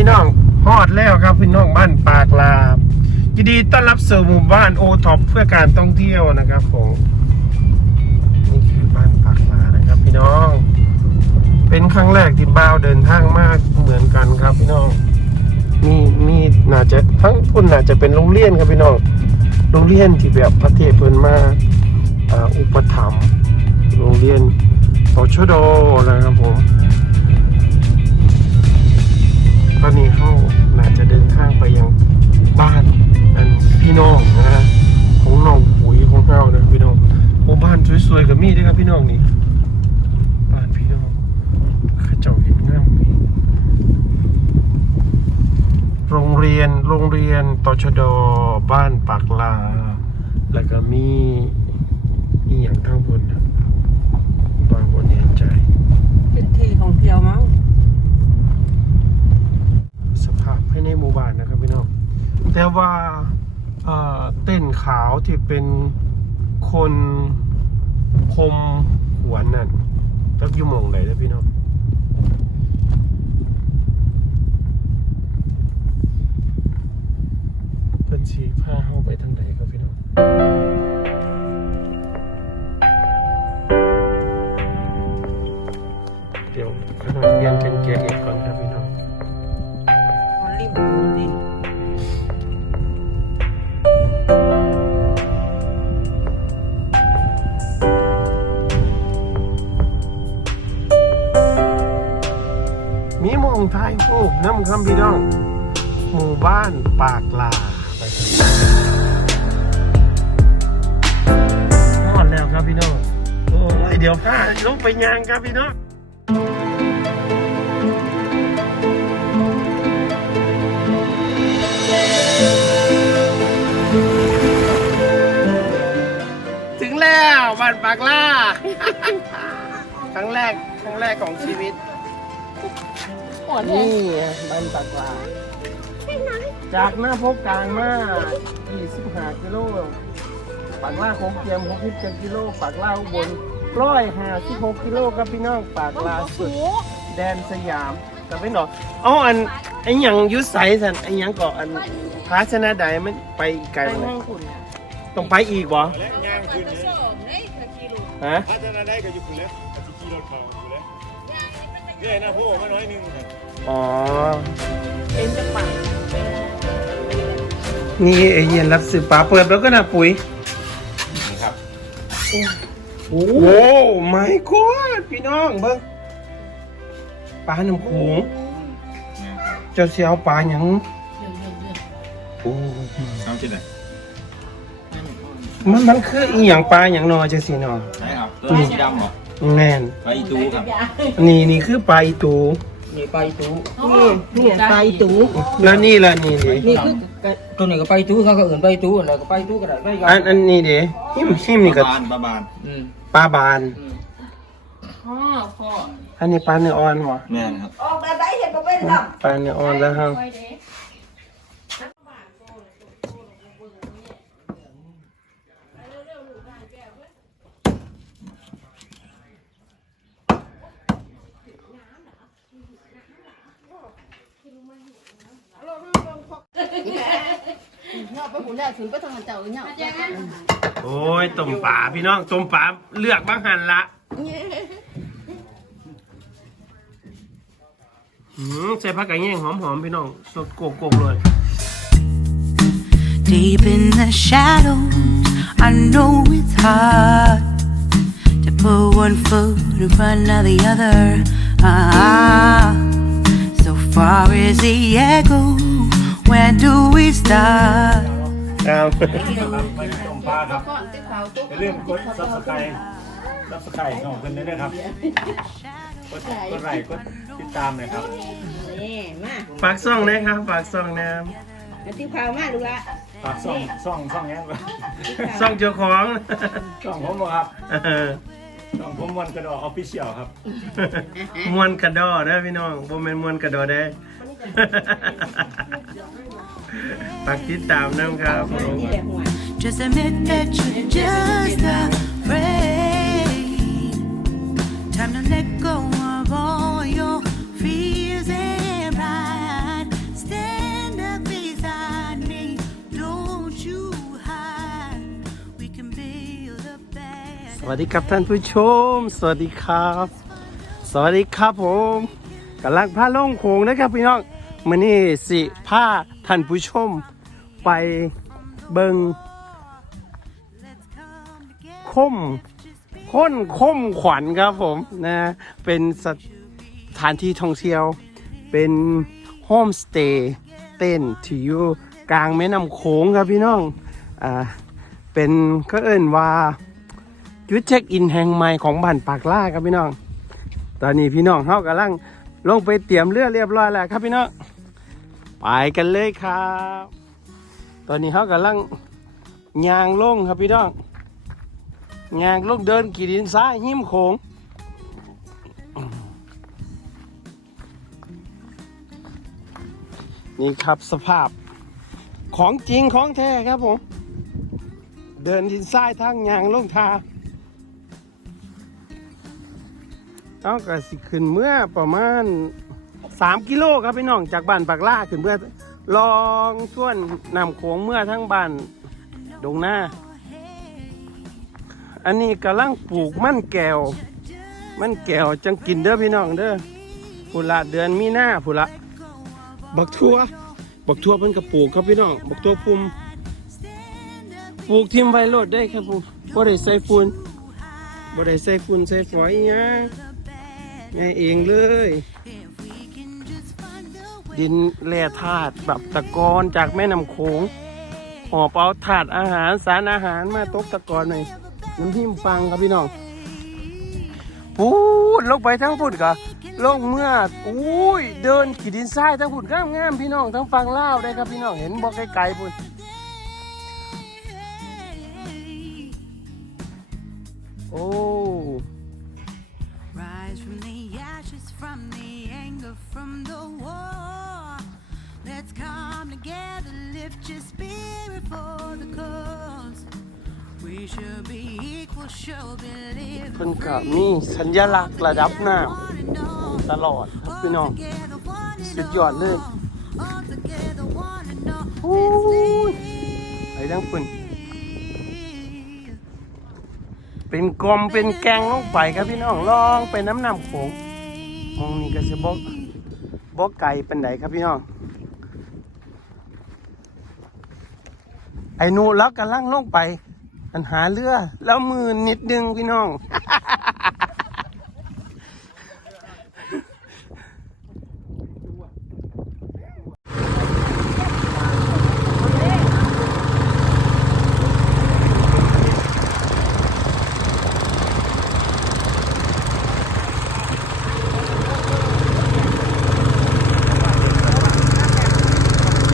พี่น้องฮอดแล้วครับพี่น้องบ้านปากลาบยินดีต้อนรับสู่หมู่บ้านโอท็อปเพื่อการท่องเที่ยวนะครับผมนี่คือบ้านปากลานะครับ พี่น้อง เป็นครั้งแรกที่บ่าวเดินทางมากเหมือนกันครับ พี่น้องมีมีน่าจะทั้งพุ่นน่าจะเป็นโรงเรียนครับพี่น้องโรงเรียนที่แบบประเทศเพิ่นมาอ่าอุปถัมภ์โรงเรียนตชดนะครับผม ตอนนี้เขาน่าจะเดินทางไปยังบ้านอันพี่น้องนะฮะของน้องปุ๋ยของเรานะพี่น้องโอ้บ้านสวยๆกับมีด้วยครับพี่น้องนี่บ้านพี่น้องข้าเจ้าเห็นงามนี่โรงเรียนโรงเรียนตชดบ้านปากลา แล้วก็มีอีอย่างทั้งบนนะบางคนเห็นใจ เป็นที่ท่องเที่ยวมั้ง ภาพภายในหมู่บ้านนะครับพี่น้องแต่ว่าเเต้นขาวที่เป็นคนคมหวนนั่นจักอยู่มองไหนนะพี่น้อง ครูปน้ำคำพี่น้อง หมู่บ้านปากลาไปครับฮอดแล้วครับพี่น้อง โอ้ยเดี๋ยวพาลงไปยางครับพี่น้องถึงแล้วบ้านปากลาครั้งแรกครั้งแรกของชีวิต ปวดเลยนี่บ้านปากลาจากหน้าพบกลางมา25กิโลปากล่าของเทียม67กิโลปากล่าอุบลร้อยห้าสิบหกกิโลครับพี่น้องปากลาสุด แดนสยามกับพี่น้องอ๋ออันไอ้ยังยุไสสันไอ้ยังเกาะอันพาชนะใดมันไปไกลไปไหมห้างคุณต้องไปอีกบ่และย่างคืนะพัฒนาได้ก็อยู่คุณแล้ว อาจจะขี่รถเขาอยู่แล้วเนี่ยนะพวกมาน้อยหนึงอ๋อ เป็นจะปังนี่ไอเย็นรับซื้อปลาเปิดแล้วก็นะปุ๋ย นี่ครับโอ้โหไม่กอดพี่น้องเบิ้งปลาหนึ่งขงเจ้าเสียวปลาหยังโอ้น้ำกินไหนมันมันคืออีหยังปลาหยังนอจะสินอใช่ครับตัวสีดำเหรอ แน่นไปอีตูครับนี่นี่คือปลาอีตูนี่ไปตู้นี่นี่ไปตู้แล้วนี่ละนี่ดินี่คือตัวนี้ก็ไปตู้เขาก็อื่นไปตู้อะไรก็ไปตู้ก็ได้ไปกัอันอันนี้ดิหิมหิมนี่ก็บานบาบานอืมปลาบานพ่อพ่ออันนี้ปลาเนื้ออ่อนวะแม่นครับปลาเนื้ออ่อนแล้วฮะเนาะไปหุ่น แล้วถึงไปทางเจ้าเนาะ โอ้ยต้มปลาพี่น้องต้มปลาเลือกบางหันละอืมใส่ผักกระเงี้ยงหอมๆพี่น้องสดโกกๆเลย Deep in the shadows, I know it's hard to put one foot in front of the other. Ah, so far is the echo. Where do we start? ครับต้มปลาครับก่อนที่เขาตุ๊กอย่าลืมกดซับสไครต์ซับสไครต์ของคนนี้ด้วยครับกดกดไลค์กดติดตามหน่อยครับนี่มาฝากซ่องนะครับ ฝากซ่องนะอันที่พาวมาดูละฝากซ่องซ่องซ่องแง่ซ่องเจ้าของซ่องผมบ่ครับเออซ่องผมวันกระดอออฟฟิเชียลครับมวนกระดอเด้อพี่น้องบ่แม่นมวนกระดอได้อ ฝากติดตามนะครับผมนี่แหละหัว Just admit that you're just afraid. Time to let go of all your fears and pride. Stand up beside me. Don't you hide. We can build a ส better. วัสดีครับท่านผู้ชม สวัสดีครับ สวัสดีครับผมกำลังพาล่องโขงนะครับพี่น้อง มื่อนี้สิพาท่านผู้ชม ไปเบิงคมค้นคมขวัญครับผมนะเป็นสถานที่ท่องเที่ยว เป็นโฮมสเตย์เต้นที่อยู่กลางแม่น้ำโขงครับพี่น้องอ่าเป็นก็เอิ้นว่าจุดเช็คอินแห่งใหม่ของบ้านปากล่าครับพี่น้อง ตอนนี้พี่น้องเขากำลังลงไปเตรียมเรือเรียบร้อยแล้วครับพี่น้อง ไปกันเลยครับ ตอนนี้เขากำลังยางลงครับพี่น้องงานลูกเดินกี่ดินซ้ายหิ้มโขงนี่ครับสภาพของจริงของแท้ครับผม เดินดินซ้ายทางยางลงทาเอากระสิขึ้นเมื่อประมาณ 3กิโลครับพี่น้องจากบ้านปากล่าขึ้นเมื่อลองช่วนนำโขงเมื่อทั้งบ้านดงหน้า อันนี้กำลังปลูกมันแก้ว มันแก้วจังกินเด้อพี่น้องเด้อพุละเดือนมีหน้าพุละบักทั่วบักทั่วเพิ่นก็ปลูกครับพี่น้องบักทั่วพุ่มปลูกทิมไวโลดได้ครับผมบ่ได้ใส่ฝุ่นบ่ได้ใส่ฝุ่นใส่ฝอยหยังแม่เองเลย ดินแร่ธาตุแบบตะกอนจากแม่น้ำโขงหอบเอาถาดอาหารสารอาหารมาตกตะกอนหน่อยน้ำพิมฟังครับพี่น้องพูดลงไปทั้งพุ่นกะลงเมื่ออุ้ยเดินขีดินทรายทั้งพุ่นงามงามๆพี่น้องทั้งฟังเล่าได้ครับพี่น้องเห็นบอกไกลๆพุ่นโอ้ เพิ่นกะมีสัญลักษณ์ระดับน้ one and all. ำตลอดครับพี่น้อง Together, one and สุดยอดเลย all together, one and all. โอ้ยไปทั้งพุ่น Live. เป็นกลมเป็นแกงลงไปครับพี่น้องลองไปน้ำน้ำโขงมองนี่ก็จะบอกบอกไก่เป็นไหนครับพี่น้อง ไอ้หนูแล้วกำลังลงไป ปัญหาเรือแล้วมือนิดนึงพี่น้อง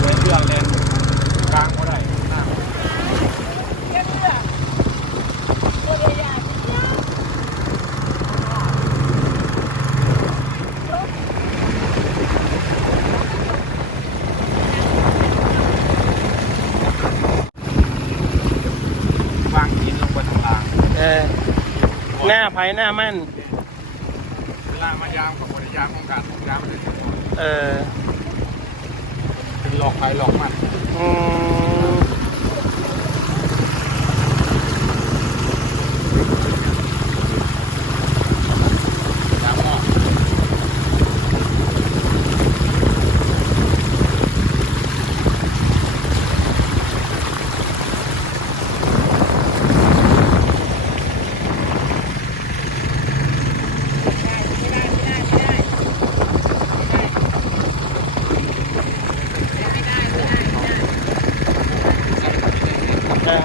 เป็นเรื่องเลยกลางก็ได้หน้า วางหินลงบนทางล่าง เออหน้าไผ่หน้ามันเวลามายามกับบริยามของการของยามมันจะเออเป็นหลอกใครหลอกมันอืม นะ